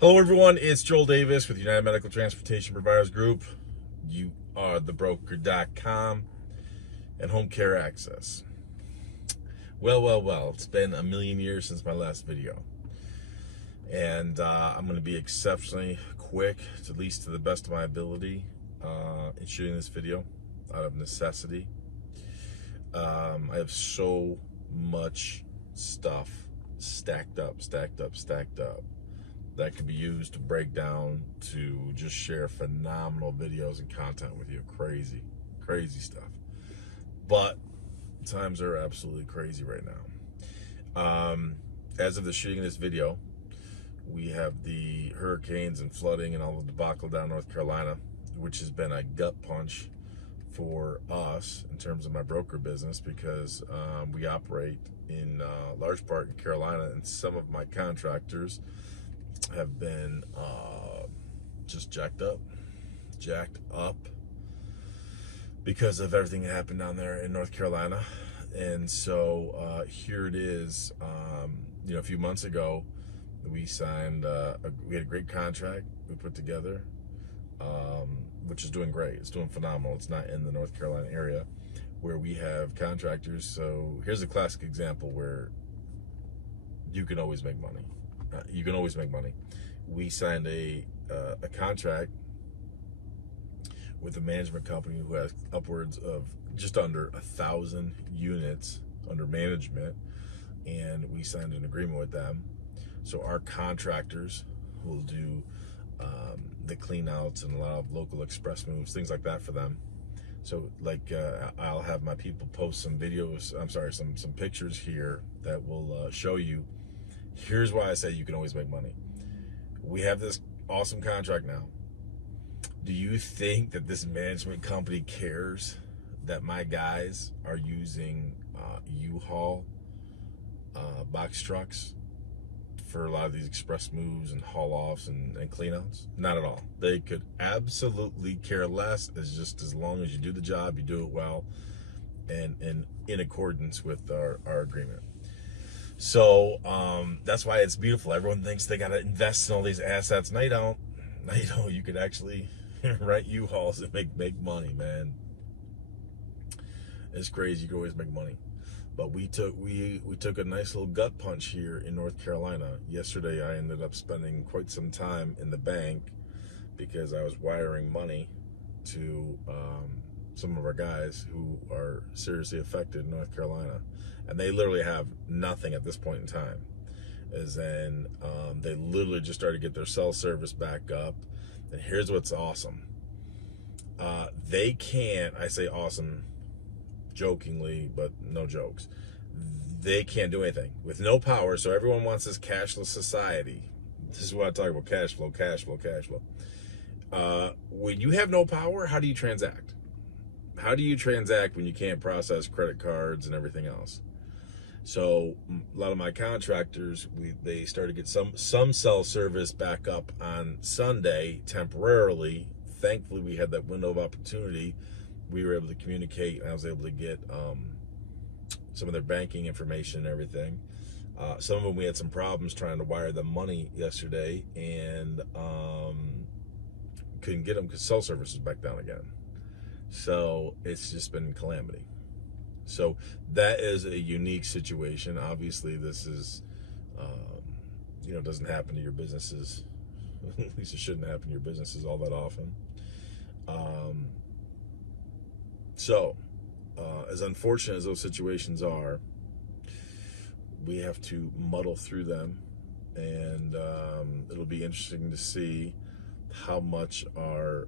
Hello everyone, it's Joel Davis with United Medical Transportation Providers Group. You are thebroker.com and Home Care Access. Well, it's been a million years since my last video. And I'm going to be exceptionally quick, at least to the best of my ability, in shooting this video out of necessity. I have so much stuff stacked up that can be used to break down, to just share phenomenal videos and content with you. Crazy stuff. But times are absolutely crazy right now. As of the shooting of this video, we have the hurricanes and flooding and all the debacle down North Carolina, which has been a gut punch for us in terms of my broker business, because we operate in large part in Carolina, and some of my contractors have been just jacked up because of everything that happened down there in North Carolina. And so here it is. A few months ago, we signed, we had a great contract we put together, which is doing great. It's doing phenomenal. It's not in the North Carolina area where we have contractors. So here's a classic example where you can always make money. We signed a contract with a management company who has upwards of just under 1,000 units under management, and we signed an agreement with them. So our contractors will do the clean outs and a lot of local express moves, things like that for them. So like I'll have my people post some videos, some pictures here that will show you. Here's why I say you can always make money. We have this awesome contract now. Do you think that this management company cares that my guys are using U-Haul box trucks for a lot of these express moves and haul offs and clean outs? Not at all. They could absolutely care less. It's just as long as you do the job, you do it well, and in accordance with our agreement. So that's why it's beautiful. Everyone thinks they got to invest in all these assets. No, you don't. You could actually rent U-Hauls and make money, man. It's crazy. You can always make money. But we took a nice little gut punch here in North Carolina. Yesterday, I ended up spending quite some time in the bank because I was wiring money to some of our guys who are seriously affected in North Carolina. And they literally have nothing at this point in time. As in, they literally just started to get their cell service back up. And here's what's awesome. They can't, I say awesome jokingly, but no jokes. They can't do anything with no power. So everyone wants this cashless society. This is what I talk about: cash flow. When you have no power, how do you transact? How do you transact when you can't process credit cards and everything else? So a lot of my contractors, they started to get some cell service back up on Sunday temporarily. Thankfully, we had that window of opportunity. We were able to communicate, and I was able to get some of their banking information and everything. Some of them, we had some problems trying to wire them money yesterday, and couldn't get them because cell service is back down again. So it's just been calamity. So that is a unique situation. Obviously, this is, doesn't happen to your businesses. At least it shouldn't happen to your businesses all that often. So as unfortunate as those situations are, we have to muddle through them, and it'll be interesting to see how much our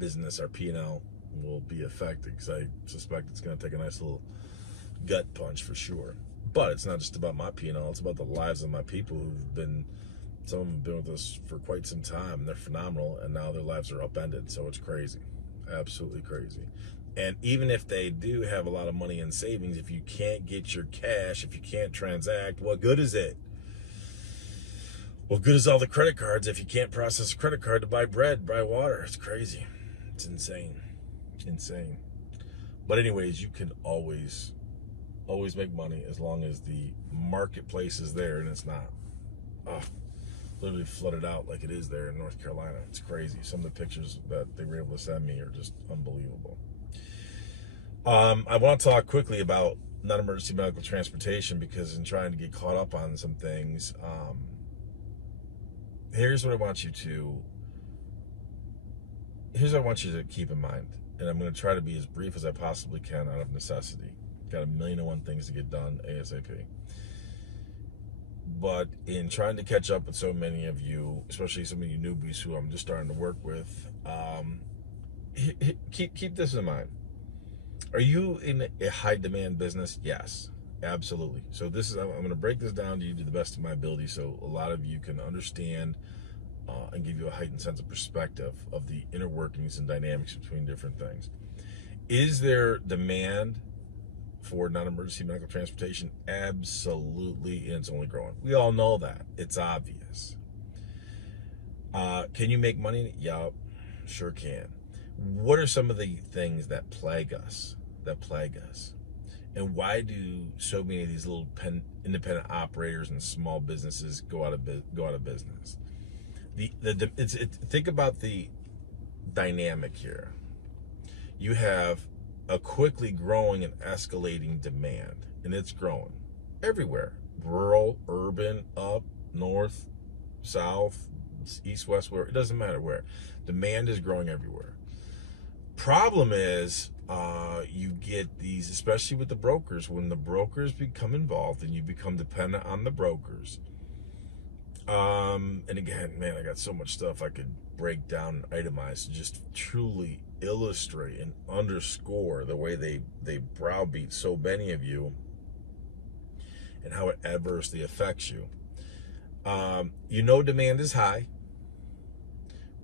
business, our P&L, will be affected, because I suspect it's going to take a nice little gut punch for sure. But it's not just about my P&L, it's about the lives of my people who've been, some of them have been with us for quite some time, and they're phenomenal, and now their lives are upended. So it's crazy, absolutely crazy. And even if they do have a lot of money in savings, if you can't get your cash, if you can't transact, what good is it? What good is all the credit cards if you can't process a credit card to buy bread, buy water? It's crazy. It's insane. But anyways, you can always make money as long as the marketplace is there, and it's not. literally flooded out like it is there in North Carolina. It's crazy. Some of the pictures that they were able to send me are just unbelievable. I want to talk quickly about non-emergency medical transportation, because in trying to get caught up on some things, here's what I want you to keep in mind. And I'm going to try to be as brief as I possibly can out of necessity. Got a million and one things to get done ASAP. But in trying to catch up with so many of you, especially some of you newbies who I'm just starting to work with, keep this in mind. Are you in a high demand business? Yes, absolutely. So I'm going to break this down to you to the best of my ability, so a lot of you can understand and give you a heightened sense of perspective of the inner workings and dynamics between different things. Is there demand for non-emergency medical transportation? Absolutely, and it's only growing. We all know that. It's obvious. Can you make money? Yeah, sure can. What are some of the things that plague us? And why do so many of these little independent operators and small businesses go out of business? Think about the dynamic here. You have a quickly growing and escalating demand, and it's growing everywhere. Rural, urban, up, north, south, east, west, where, it doesn't matter where. Demand is growing everywhere. Problem is, you get these, especially with the brokers, when the brokers become involved and you become dependent on the brokers. And again, man, I got so much stuff I could break down and itemize to just truly illustrate and underscore the way they browbeat so many of you and how it adversely affects you. Demand is high.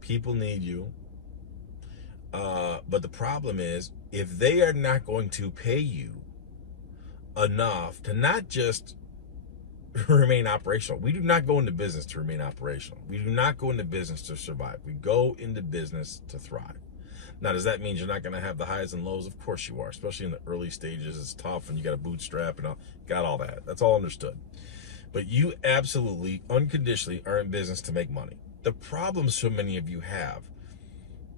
People need you. But the problem is, if they are not going to pay you enough to not just remain operational. We do not go into business to remain operational. We do not go into business to survive. We go into business to thrive. Now, does that mean you're not going to have the highs and lows? Of course you are, especially in the early stages. It's tough and you got a bootstrap and got all that. That's all understood. But you absolutely, unconditionally are in business to make money. The problem so many of you have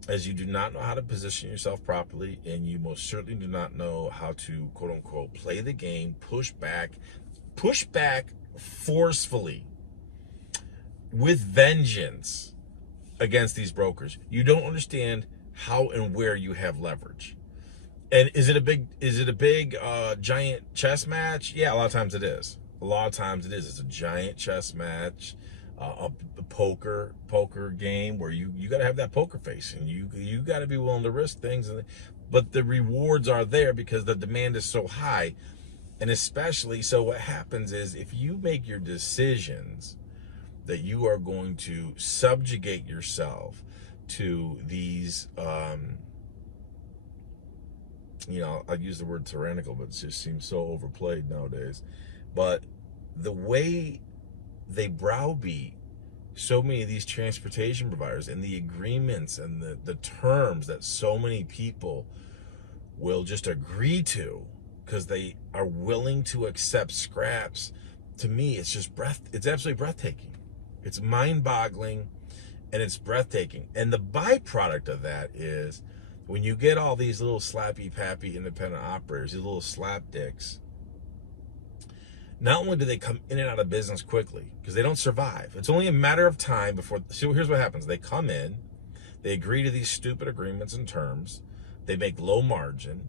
is you do not know how to position yourself properly, and you most certainly do not know how to, quote unquote, play the game, push back forcefully with vengeance against these brokers. You don't understand how and where you have leverage. And is it a big giant chess match? Yeah, a lot of times it is. It's a giant chess match, a poker game where you got to have that poker face, and you got to be willing to risk things, but the rewards are there because the demand is so high. And especially, so what happens is, if you make your decisions that you are going to subjugate yourself to these, I use the word tyrannical, but it just seems so overplayed nowadays. But the way they browbeat so many of these transportation providers, and the agreements and the terms that so many people will just agree to, because they are willing to accept scraps, to me, it's absolutely breathtaking. It's mind-boggling, and it's breathtaking. And the byproduct of that is, when you get all these little slappy-pappy independent operators, these little slapdicks, not only do they come in and out of business quickly, because they don't survive. It's only a matter of time before, so here's what happens. They come in, they agree to these stupid agreements and terms, they make low margin,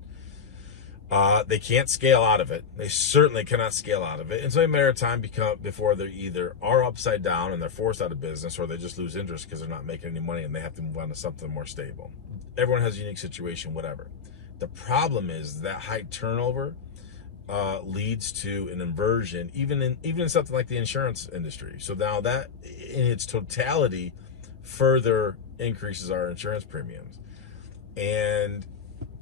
they can't scale out of it. They certainly cannot scale out of it. It's only a matter of time before they either are upside down and they're forced out of business, or they just lose interest because they're not making any money and they have to move on to something more stable. Everyone has a unique situation, whatever. The problem is that high turnover leads to an inversion, even in something like the insurance industry. So now that, in its totality, further increases our insurance premiums. And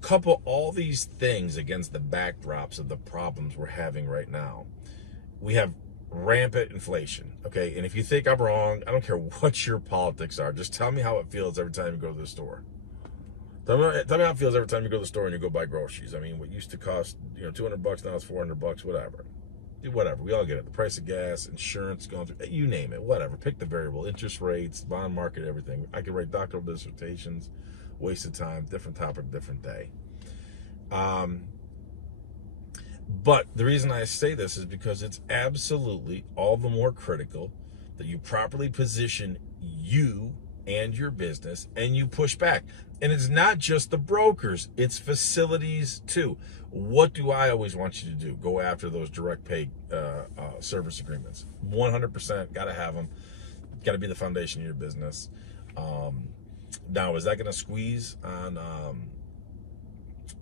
couple all these things against the backdrops of the problems we're having right now. We have rampant inflation, okay? And if you think I'm wrong, I don't care what your politics are. Just tell me how it feels every time you go to the store. Tell me how it feels every time you go to the store and you go buy groceries. I mean, what used to cost, $200, now it's $400, whatever. whatever. We all get it. The price of gas, insurance going through, you name it, whatever. Pick the variable, interest rates, bond market, everything. I could write doctoral dissertations, waste of time, different topic, different day. But the reason I say this is because it's absolutely all the more critical that you properly position you and your business and you push back. And it's not just the brokers, it's facilities too. What do I always want you to do? Go after those direct pay service agreements. 100%, got to have them. Got to be the foundation of your business. Now, is that going to squeeze on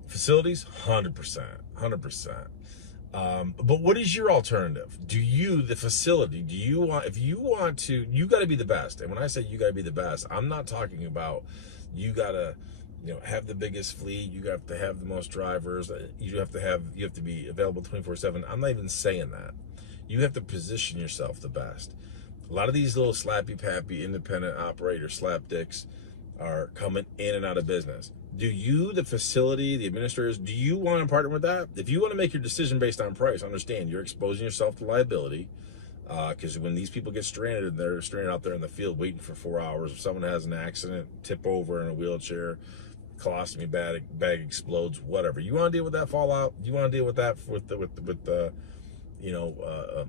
facilities? 100%, 100%. But what is your alternative? Do you, the facility, do you want, if you want to, you got to be the best. And when I say you got to be the best, I'm not talking about you got to, have the biggest fleet. You have to have the most drivers. You have to be available 24/7. I'm not even saying that. You have to position yourself the best. A lot of these little slappy pappy independent operators, slapdicks, are coming in and out of business. Do you, the facility, the administrators, do you want to partner with that? If you want to make your decision based on price, understand you're exposing yourself to liability. Because when these people get stranded, they're stranded out there in the field waiting for 4 hours. If someone has an accident, tip over in a wheelchair, colostomy bag explodes, whatever. You want to deal with that fallout? You want to deal with that with the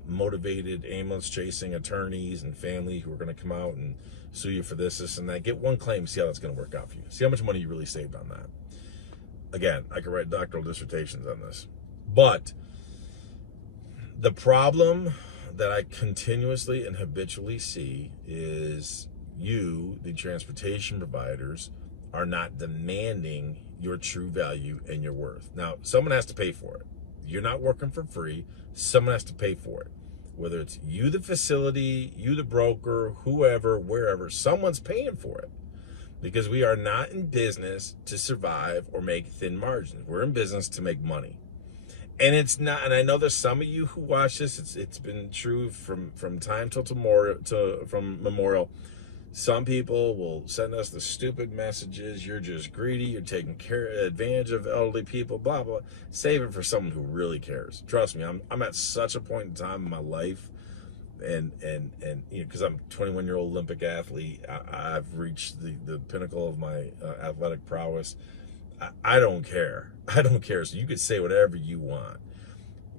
motivated ambulance chasing attorneys and family who are going to come out and sue you for this, and that. Get one claim, see how that's going to work out for you. See how much money you really saved on that. Again, I could write doctoral dissertations on this. But the problem that I continuously and habitually see is you, the transportation providers, are not demanding your true value and your worth. Now, someone has to pay for it. You're not working for free. Someone has to pay for it. Whether it's you, the facility, you, the broker, whoever, wherever, someone's paying for it. Because we are not in business to survive or make thin margins. We're in business to make money. And it's not, and I know there's some of you who watch this, it's been true from time till tomorrow, from Memorial. Some people will send us the stupid messages. You're just greedy. You're taking advantage of elderly people, blah, blah. Save it for someone who really cares. Trust me, I'm at such a point in time in my life, and because I'm a 21-year-old Olympic athlete, I've reached the pinnacle of my athletic prowess. I don't care. I don't care. So you could say whatever you want.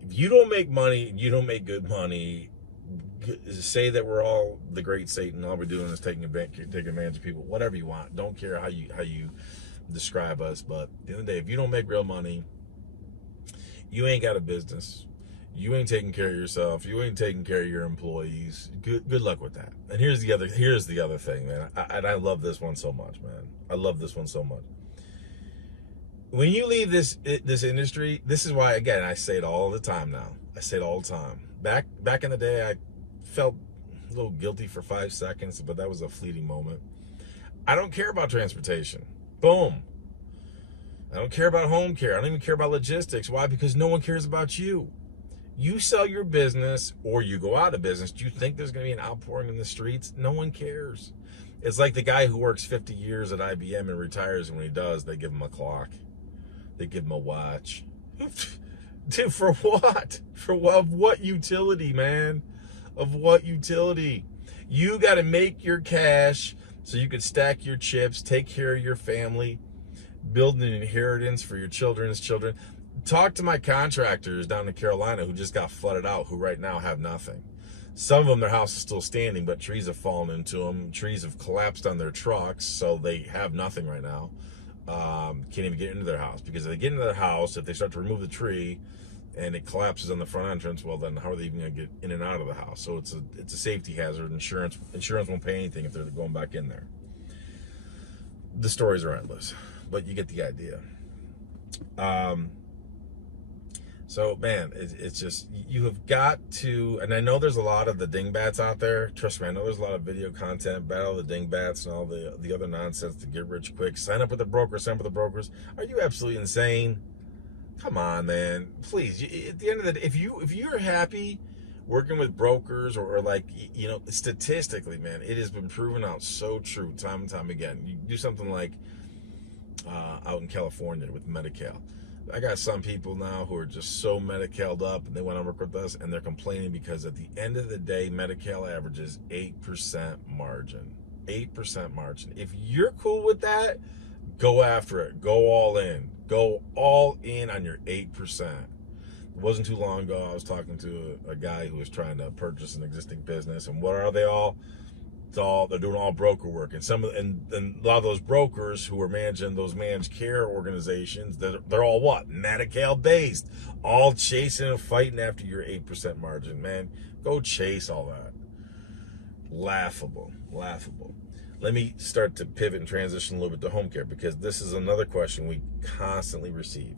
If you don't make money, you don't make good money, say that we're all the great Satan, all we're doing is taking advantage of people, whatever you want. Don't care how you describe us, but at the end of the day, if you don't make real money, you ain't got a business. You ain't taking care of yourself. You ain't taking care of your employees. Good luck with that. And here's the other thing, man. I love this one so much, man. I love this one so much. When you leave this industry, this is why, again, I say it all the time now. I say it all the time. Back in the day, I felt a little guilty for 5 seconds, but that was a fleeting moment. I don't care about transportation. Boom. I don't care about home care. I don't even care about logistics. Why? Because no one cares about you. You sell your business or you go out of business. Do you think there's going to be an outpouring in the streets? No one cares. It's like the guy who works 50 years at IBM and retires, and when he does, they give him a clock. They give him a watch. Dude, for what? For what? Of what utility, man? Of what utility? You got to make your cash so you can stack your chips, take care of your family, build an inheritance for your children's children. Talk to my contractors down in Carolina who just got flooded out, who right now have nothing. Some of them, their house is still standing, but trees have fallen into them. Trees have collapsed on their trucks, so they have nothing right now. Can't even get into their house, because if they get into their house, if they start to remove the tree and it collapses on the front entrance, well, then how are they even going to get in and out of the house? So it's a safety hazard. Insurance won't pay anything if they're going back in there. The stories are endless, but you get the idea. So, man, it's just, you have got to, and I know there's a lot of the dingbats out there. Trust me, I know there's a lot of video content, battle the dingbats and all the other nonsense to get rich quick. Sign up with the broker, sign up with the brokers. Are you absolutely insane? Come on, man. Please, at the end of the day, if you're happy working with brokers or like, statistically, man, it has been proven out so true time and time again. You do something like out in California with Medi-Cal. I got some people now who are just so Medi-Caled up and they want to work with us, and they're complaining because at the end of the day, Medi-Cal averages 8% margin. 8% margin. If you're cool with that, go after it. Go all in. Go all in on your 8%. It wasn't too long ago, I was talking to a guy who was trying to purchase an existing business, and what are they all? They're doing all broker work, and and a lot of those brokers who are managing those managed care organizations, they're all what? Medi-Cal based, all chasing and fighting after your 8% margin. Man, go chase all that. Laughable. Let me start to pivot and transition a little bit to home care, because this is another question we constantly receive.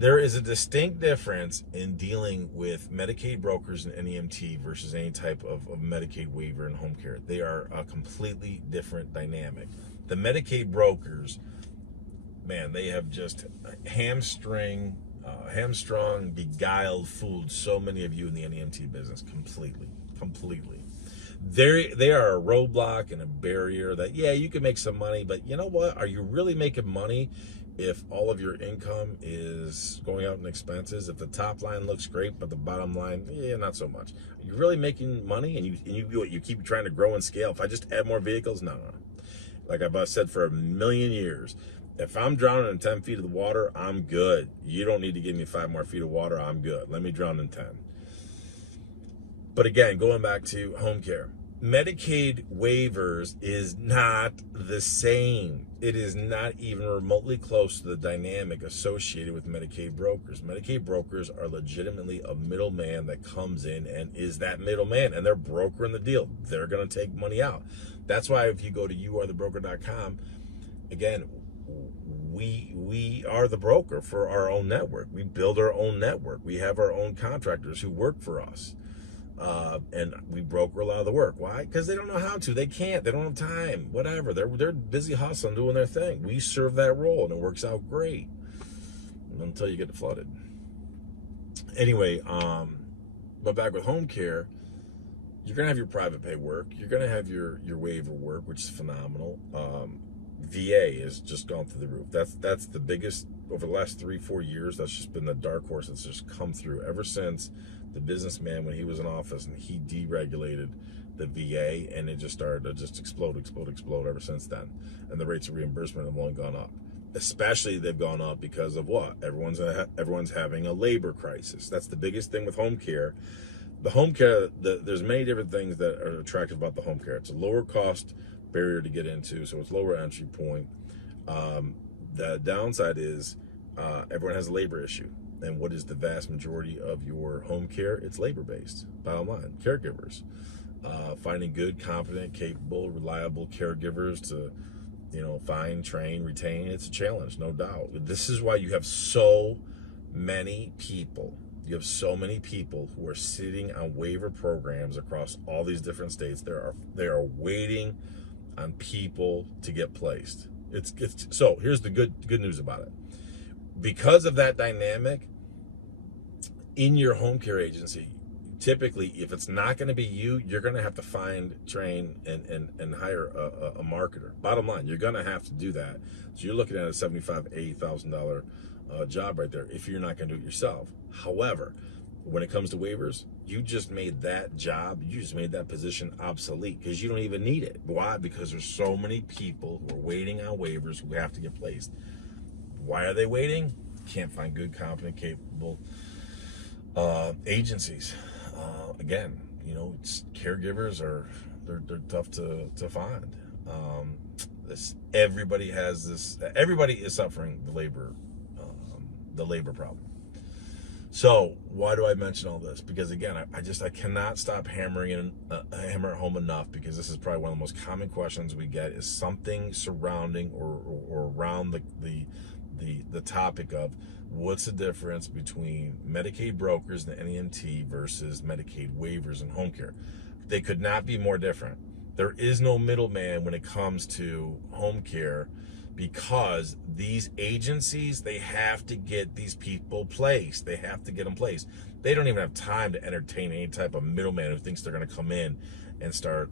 There is a distinct difference in dealing with Medicaid brokers and NEMT versus any type of Medicaid waiver and home care. They are a completely different dynamic. The Medicaid brokers, man, they have just hamstrung, beguiled, fooled so many of you in the NEMT business completely. They are a roadblock and a barrier that, yeah, you can make some money, but you know what? Are you really making money if all of your income is going out in expenses? If the top line looks great, but the bottom line, yeah, not so much. Are you really making money? And you keep trying to grow and scale. If I just add more vehicles, no. Like I've said for a million years, if I'm drowning in 10 feet of the water, I'm good. You don't need to give me 5 more feet of water. I'm good. Let me drown in 10. But again, going back to home care, Medicaid waivers is not the same. It is not even remotely close to the dynamic associated with Medicaid brokers. Medicaid brokers are legitimately a middleman that comes in and is that middleman, and they're brokering the deal. They're going to take money out. That's why if you go to youarethebroker.com, again, we are the broker for our own network. We build our own network. We have our own contractors who work for us. And we broker a lot of the work. Why? Because they don't know how to. They can't. They don't have time. Whatever. They're busy hustling, doing their thing. We serve that role, and it works out great until you get flooded. Anyway, but back with home care, you're gonna have your private pay work. You're gonna have your waiver work, which is phenomenal. VA has just gone through the roof. That's the biggest over the last 3-4 years. That's just been the dark horse that's just come through ever since the businessman, when he was in office, and he deregulated the VA, and it just started to just explode ever since then. And the rates of reimbursement have only gone up. Especially they've gone up because of what? Everyone's having a labor crisis. That's the biggest thing with home care. The home care, there's many different things that are attractive about the home care. It's a lower cost barrier to get into, so it's lower entry point. The downside is everyone has a labor issue. And what is the vast majority of your home care? It's labor-based, bottom line. Caregivers. Finding good, competent, capable, reliable caregivers to, find, train, retain, it's a challenge, no doubt. This is why you have so many people. You have so many people who are sitting on waiver programs across all these different states. They are waiting on people to get placed. So here's the good news about it. Because of that dynamic in your home care agency, typically, if it's not going to be you, you're going to have to find, train, and hire a marketer. Bottom line, you're going to have to do that. So you're looking at a $75,000, $80,000 job right there if you're not going to do it yourself. However, when it comes to waivers, you just made that job, you just made that position obsolete because you don't even need it. Why? Because there's so many people who are waiting on waivers who have to get placed. Why are they waiting? Can't find good, competent, capable agencies. Again, caregivers they're tough to find. Everybody is suffering the labor problem. So why do I mention all this? Because again, I cannot stop hammer it home enough, because this is probably one of the most common questions we get, is something surrounding or around the topic of what's the difference between Medicaid brokers and the NEMT versus Medicaid waivers and home care. They could not be more different. There is no middleman when it comes to home care, because these agencies, they have to get these people placed. They have to get them placed. They don't even have time to entertain any type of middleman who thinks they're going to come in and start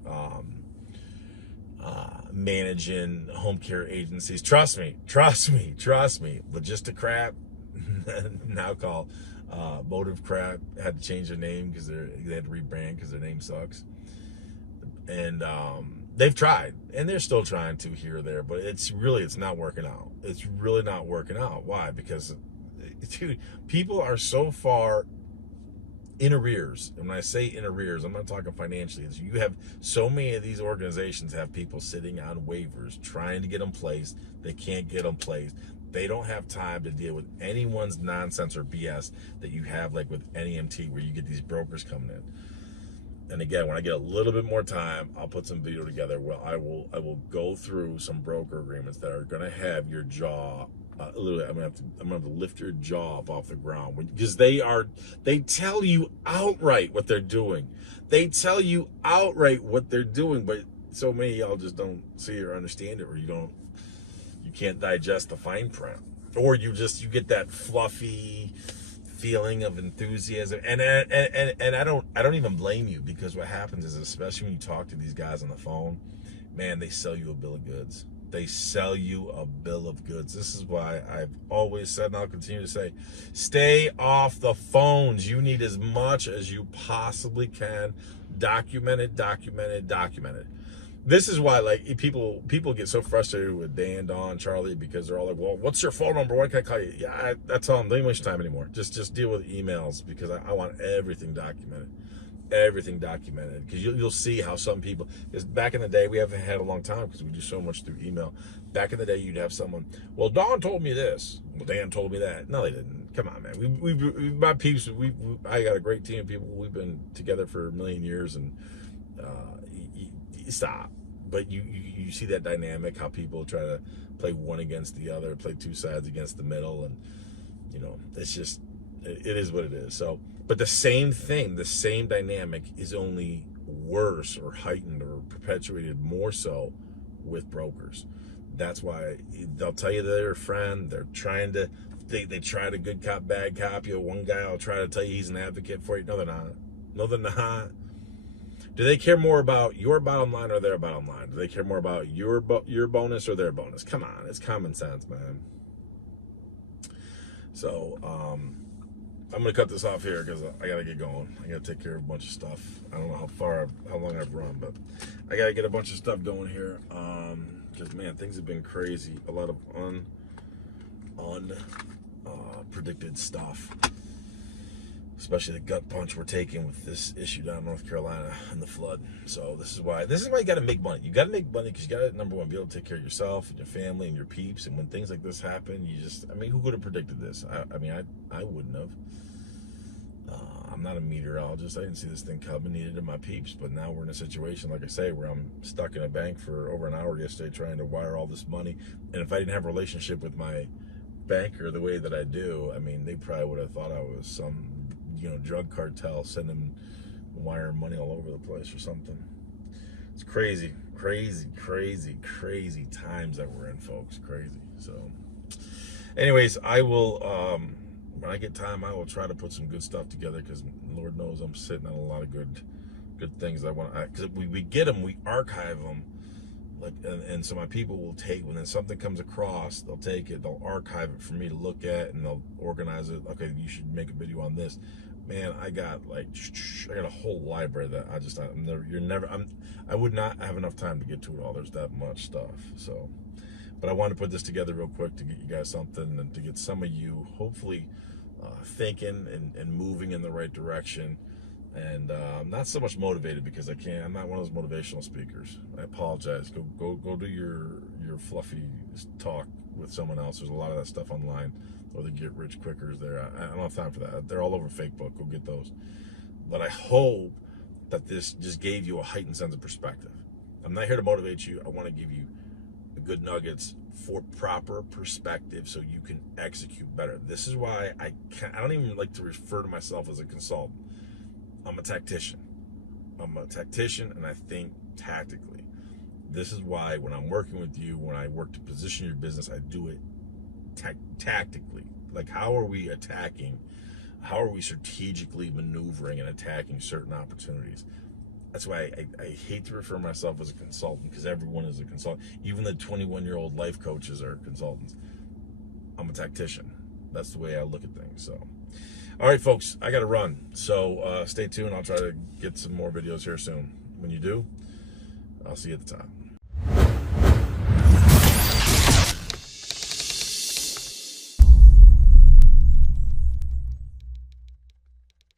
managing home care agencies. Trust me. Logistic crap, now called Motive crap, had to change their name because they had to rebrand because their name sucks. And they've tried, and they're still trying to here or there, but it's not working out. It's really not working out. Why? Because, dude, people are so far in arrears. And when I say in arrears, I'm not talking financially. You have so many of these organizations have people sitting on waivers trying to get them placed. They can't get them placed. They don't have time to deal with anyone's nonsense or BS that you have, like with NEMT, where you get these brokers coming in. And again, when I get a little bit more time, I'll put some video together where I will go through some broker agreements that are going to have your jaw. Literally, I'm gonna have to lift your jaw up off the ground, because they tell you outright what they're doing. They tell you outright what they're doing, but so many of y'all just don't see or understand it, or you can't digest the fine print, or you get that fluffy feeling of enthusiasm, and I don't even blame you, because what happens is, especially when you talk to these guys on the phone, man, they sell you a bill of goods. They sell you a bill of goods. This is why I've always said, and I'll continue to say, stay off the phones. You need as much as you possibly can. Document it. This is why, like, people get so frustrated with Dan, Don, Charlie, because they're all like, well, what's your phone number? What can I call you? Yeah, that's all. Don't waste your time anymore. Just deal with emails, because I want everything documented. Because you'll see how some people, because back in the day, we haven't had a long time because we do so much through email. Back in the day, you'd have someone, well, Don told me this, well, Dan told me that. No, they didn't. Come on, man. We my peeps, I got a great team of people. We've been together for a million years, and stop. But you see that dynamic, how people try to play one against the other, play two sides against the middle, and it's just, it is what it is. So, but the same thing, the same dynamic is only worse or heightened or perpetuated more so with brokers. That's why they'll tell you they're a friend. They're trying to, they try to good cop, bad cop you. One guy will try to tell you he's an advocate for you. No, they're not. No, they're not. Do they care more about your bottom line or their bottom line? Do they care more about your bonus or their bonus? Come on, it's common sense, man. So, I'm gonna cut this off here because I gotta get going. I gotta take care of a bunch of stuff. I don't know how long I've run, but I gotta get a bunch of stuff going here. Because man, things have been crazy. A lot of unpredicted stuff. Especially the gut punch we're taking with this issue down in North Carolina and the flood. So this is why you got to make money. You got to make money because you got to, number one, be able to take care of yourself and your family and your peeps. And when things like this happen, who could have predicted this? I wouldn't have. I'm not a meteorologist. I didn't see this thing coming, neither did my peeps. But now we're in a situation, like I say, where I'm stuck in a bank for over an hour yesterday trying to wire all this money. And if I didn't have a relationship with my banker the way that I do, they probably would have thought I was some drug cartel wiring money all over the place or something. It's crazy times that we're in, folks. Crazy. So anyways, I will when I get time, I will try to put some good stuff together, because Lord knows I'm sitting on a lot of good things I want, because we get them, we archive them, like, and so my people will take, when then something comes across, they'll take it, they'll archive it for me to look at, and they'll organize it. Okay, you should make a video on this. Man, I got a whole library that I would not have enough time to get to it all. There's that much stuff. So, but I wanted to put this together real quick to get you guys something, and to get some of you hopefully thinking and moving in the right direction. And not so much motivated, because I'm not one of those motivational speakers. I apologize. Go do your fluffy talk with someone else. There's a lot of that stuff online, or the get rich quickers there. I don't have time for that. They're all over Facebook. Go get those. But I hope that this just gave you a heightened sense of perspective. I'm not here to motivate you. I want to give you the good nuggets for proper perspective so you can execute better. This is why I don't even like to refer to myself as a consultant. I'm a tactician. And I think tactically. This is why when I'm working with you, when I work to position your business, I do it tactically. Like, how are we attacking? How are we strategically maneuvering and attacking certain opportunities? That's why I hate to refer myself as a consultant, because everyone is a consultant. Even the 21-year-old life coaches are consultants. I'm a tactician. That's the way I look at things. So, all right, folks, I got to run. So stay tuned. I'll try to get some more videos here soon. When you do, I'll see you at the top.